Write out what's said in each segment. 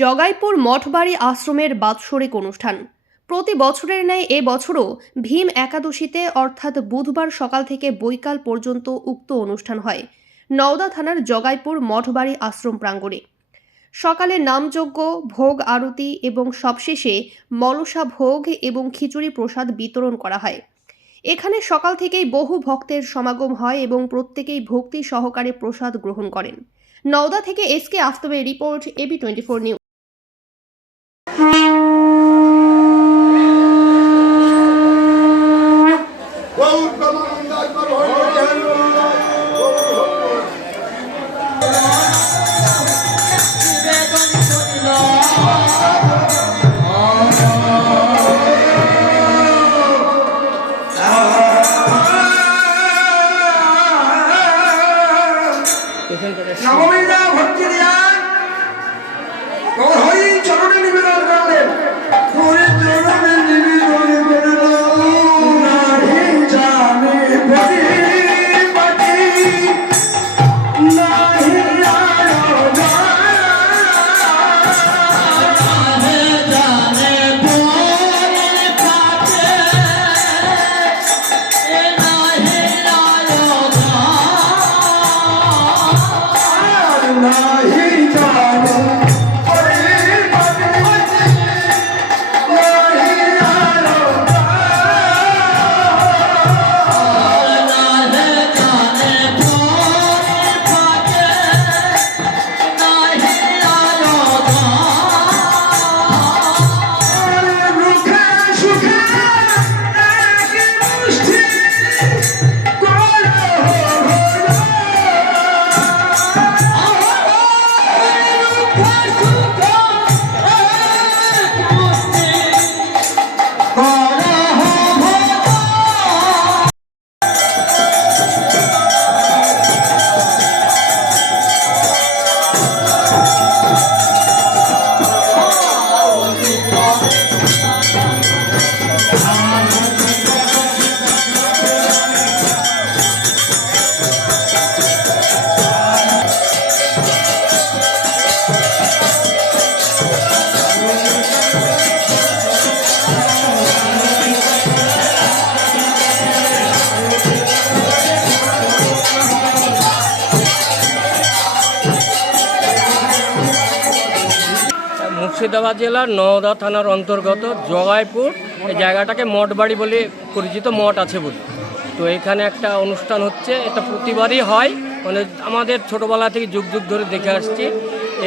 জগাইপুর মঠবাড়ি আশ্রমের বাৎসরিক অনুষ্ঠান। প্রতি বছরের ন্যায় এ বছরও ভীম একাদশীতে, অর্থাৎ বুধবার সকাল থেকে বৈকাল পর্যন্ত উক্ত অনুষ্ঠান হয়। নওদা থানার জগাইপুর মঠবাড়ি আশ্রম প্রাঙ্গণে। সকালে নামযজ্ঞ, ভোগ আরতি এবং সবশেষে মলসা ভোগ এবং খিচুড়ি প্রসাদ বিতরণ করা হয়। এখানে সকাল থেকেই বহু ভক্তের সমাগম হয় এবং প্রত্যেকেই ভক্তি সহকারে প্রসাদ গ্রহণ করেন। নওদা থেকে S K report AB twenty four news. নবমীরা ভক্তি দিয়া হরি চরণে নিবেদন করলেন। মুর্শিদাবাদ জেলার নওদা থানার অন্তর্গত জগাইপুর, এই জায়গাটাকে মঠবাড়ি বলে পরিচিত মঠ আছে বলে। তো এখানে একটা অনুষ্ঠান হচ্ছে, এটা প্রতিবারই হয়। মানে আমাদের ছোটোবেলা থেকে যুগ যুগ ধরে দেখে আসছি,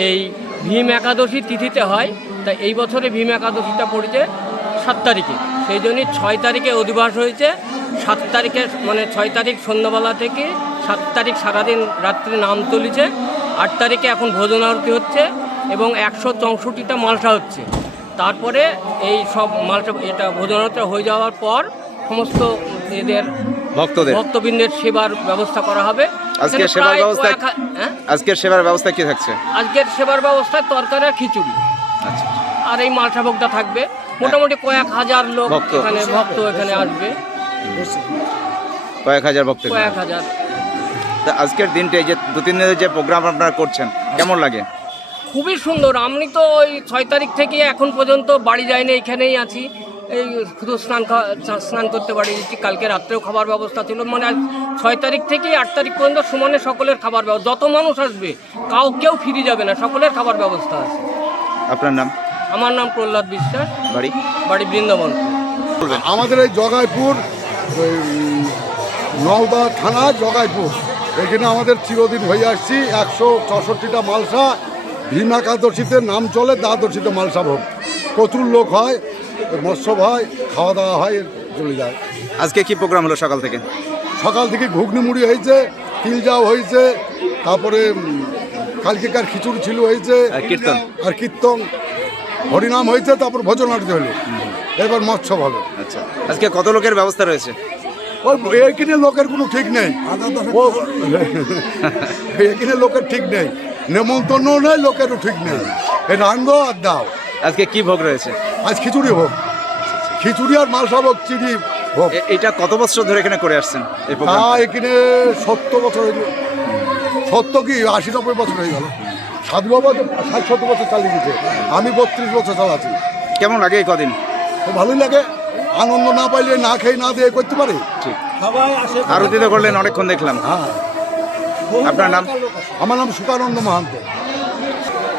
এই ভীম একাদশী তিথিতে হয় তা এই বছরে ভীম একাদশীটা পড়েছে সাত তারিখে। সেই জন্যই ছয় তারিখে অধিবাস হয়েছে সাত তারিখে মানে ছয় তারিখ সন্ধ্যাবেলা থেকে সাত তারিখ সারাদিন রাত্রে নাম চলেছে আট তারিখে এখন ভোজন আরতি হচ্ছে এবং একশো চৌষট্টিটা মালসা হচ্ছে। তারপরে এই সব মালসা এটা ভোজন আরতি হয়ে যাওয়ার পর সমস্ত এদের ভক্তদের। ভক্তবৃন্দের সেবার ব্যবস্থা করা হবে। আজকে এখানে সেবার ব্যবস্থা হ্যাঁ? আজকের সেবার ব্যবস্থা কি থাকছে? আজকের সেবার ব্যবস্থায় তরকারি আর খিচুড়ি। আচ্ছা। আর এই মালসা ভোগটা থাকবে। মোটামুটি কয়েক হাজার লোক ভক্ত। এখানে ভক্ত এখানে আসবে। কয়েক হাজার ভক্ত কয়েক হাজার। তা আজকের দিনটা এই যে দু তিন দিনের যে প্রোগ্রাম আপনারা করছেন কেমন লাগে? খুবই সুন্দর। আমি তো ওই ছয় তারিখ থেকে এখন পর্যন্ত বাড়ি যাইনি এখানেই আছি। এই শুধু স্নান স্নান করতে পারি কালকে রাত্রেও খাবার ব্যবস্থা ছিল। মানে আজ ছয় তারিখ থেকে আট তারিখ পর্যন্ত সমানে সকলের খাবার ব্যবস্থা যত মানুষ আসবে কাউ কেউ ফিরে যাবে না। সকলের খাবার ব্যবস্থা আছে। আপনার নাম? আমার নাম প্রহ্লাদ বিশ্বাস। বাড়ি? বাড়ি বৃন্দাবন। আমাদের এই জগাইপুর নওদা থানা জগাইপুর। এখানে আমাদের চিরদিন হয়ে আসছি। একশো চৌষট্টিটা মালসা ভীম একাদশীতে নাম চলে দ্বাদশীতে মালসা ভোগ। প্রচুর লোক হয়। মৎস্য হয় খাওয়া দাওয়া হয় চলে যায়। আজকে কি প্রোগ্রাম হলো সকাল থেকে? সকাল থেকে ঘুগনি মুড়ি হয়েছে তিলজাও হয়েছে তারপরে কালকেকার খিচুড়ি ছিল হয়েছে কীর্তন? আর কীর্তন হরিনাম হয়েছে তারপর ভোজন আরতি হলো। এবার মৎসব হবে। আচ্ছা। আজকে কত লোকের ব্যবস্থা রয়েছে? এখানে লোকের কোনো ঠিক নেই। এখানে লোকের ঠিক নেই। নেমন্তন্ন নেই লোকেরও ঠিক নেই। রান্দ আর দাও। আজকে কি ভোগ রয়েছে? আজ খিচুড়ি ভোগ। খিচুড়ি আর মালসা হোক চিড়ি হোক এ- এটা কত বছর ধরে এখানে করে আসছেন তা এখানে সত্তর বছর হয়ে গেল। সত্তর কি? আশি নব্বই বছর হয়ে গেল। সাধু বাবা তো ষাট সত্তর বছর চালিয়ে দিচ্ছে আমি বত্রিশ বছর চালাচ্ছি। কেমন লাগে এই কদিন? তো ভালোই লাগে। আনন্দ না পাইলে না খেয়ে না দিয়ে করতে পারে। ঠিক। আরতি তো করলেন অনেকক্ষণ দেখলাম। হ্যাঁ। আপনার নাম? আমার নাম সুকানন্দ মাহান্ত।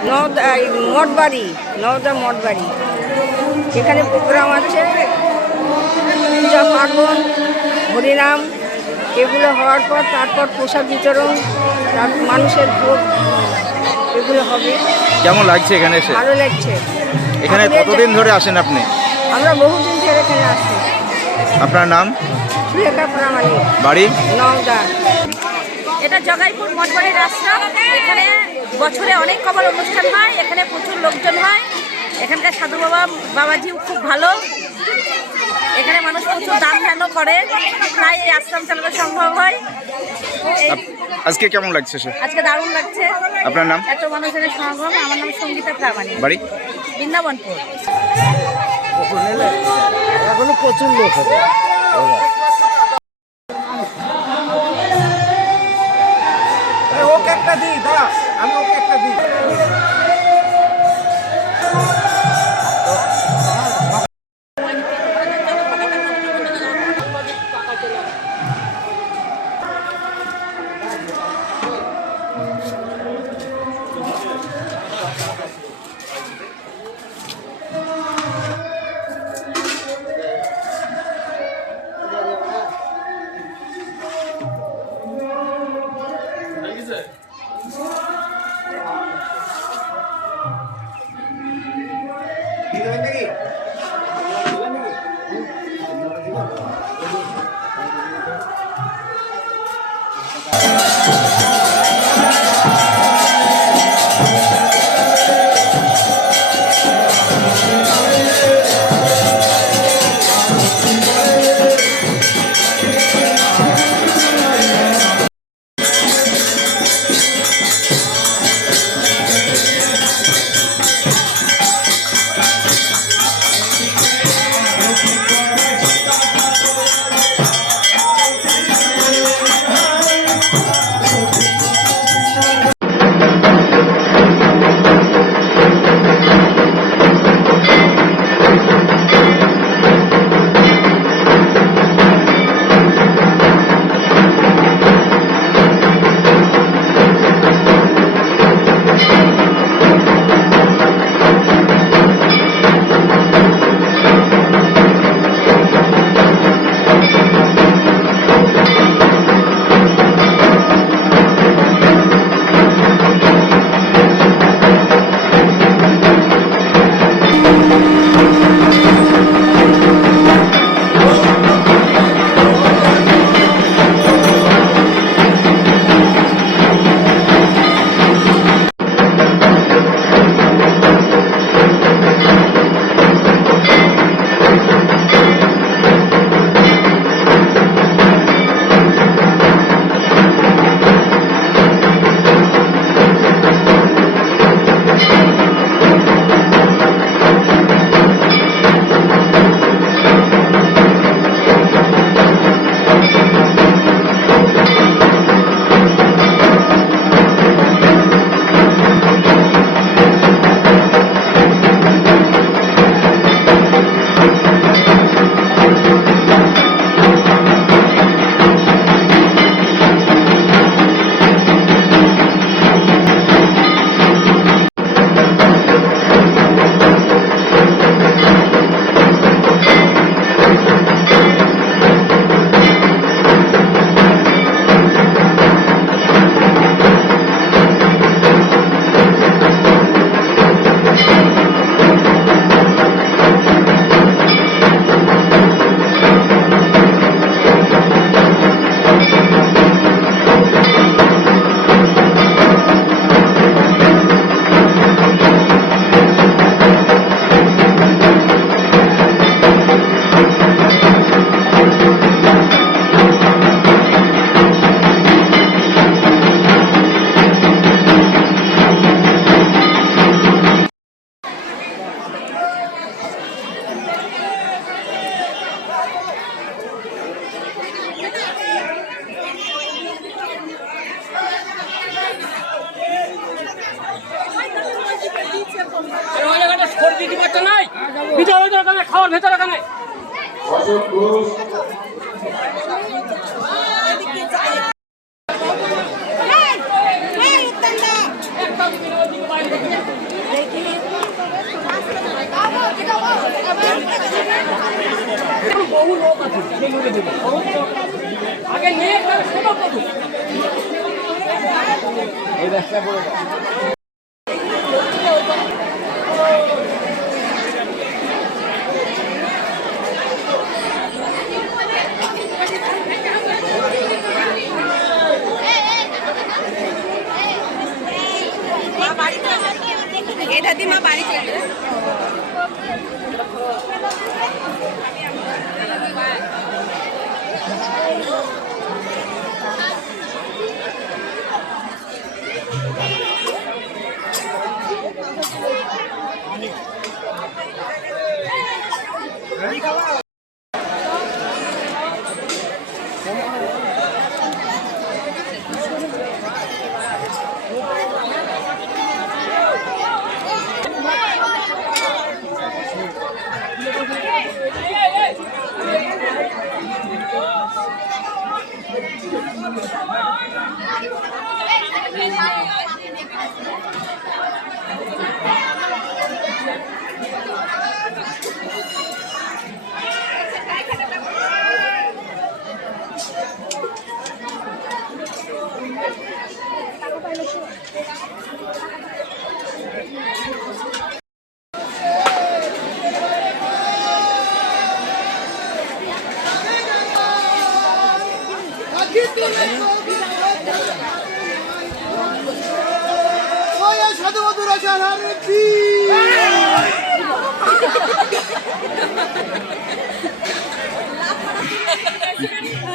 নওদা এই মঠবাড়ি নওদা মঠবাড়ি। এখানে প্রোগ্রাম আছে। পূজা পার্বণ হরিনাম এগুলো হওয়ার পর তারপর প্রসাদ বিতরণ তার মানুষের ভোগ এগুলো হবে। কেমন লাগছে এখানে এসে? ভালো লাগছে। এখানে কতদিন ধরে আসেন আপনি? আমরা বহুদিন ধরে এখানে আসি। আপনার নাম? সুলেখা প্রামাণিক। বাড়ি? নওদা। এটা জগাইপুর মঠবাড়ির এখানে বছরে অনেক কবার অনুষ্ঠান হয় এখানে প্রচুর লোকজন হয়। এখানকার সাধু বাবা বাবাজিও খুব ভালো। এখানে মানুষ প্রচুর দান ধ্যানও করে। তাই এই আশ্রম চালানো সম্ভব হয়। এই আজকে কেমন লাগছে সে? আজকে দারুণ লাগছে। আপনার নাম? এত মানুষের সমাগম। আমার নাম সঙ্গীতা প্রামাণিক। বাড়ি? বৃন্দাবনপুর। এখনও প্রচুর লোক আছে। চল ভেতরে ওখানে আগে নিয়ে তার ছোট কত এটা よし!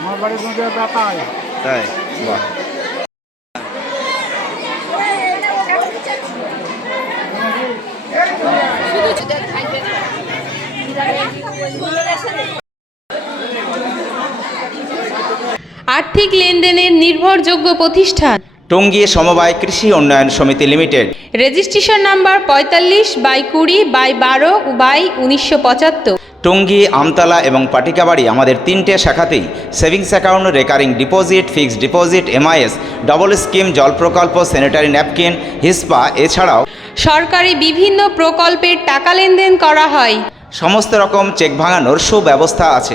আমার বাড়ির মধ্যে ব্যাপার তাই। বাহ। আর্থিক লেনদেনের নির্ভরযোগ্য প্রতিষ্ঠান। টঙ্গী সমবায় কৃষি উন্নয়ন সমিতি লিমিটেড। রেজিস্ট্রেশন নাম্বার পঁয়তাল্লিশ বাই কুড়ি বাই বারো বাই উনিশশো পঁচাত্তর। টঙ্গী আমতলা এবং পাটিকাবাড়ি আমাদের তিনটে শাখাতেই savings account recurring deposit fixed deposit MIS double scheme জল প্রকল্প স্যানিটারি ন্যাপকিন হিসপা এছাড়াও সরকারি বিভিন্ন প্রকল্পের টাকা লেনদেন করা হয়। সমস্ত রকম চেক ভাঙানোর সুব্যবস্থা আছে।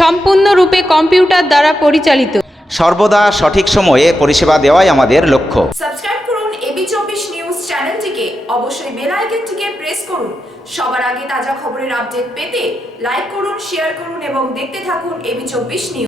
সম্পূর্ণরূপে কম্পিউটার দ্বারা পরিচালিত। সর্বদা সঠিক সময়ে পরিষেবা দেওয়াই আমাদের লক্ষ্য। সাবস্ক্রাইব করুন এবি চব্বিশ নিউজ চ্যানেলটিকে অবশ্যই বেল আইকনটিকে প্রেস করুন। সবার আগে তাজা খবরের আপডেট পেতে লাইক করুন শেয়ার করুন এবং দেখতে থাকুন এবি চব্বিশ নিউজ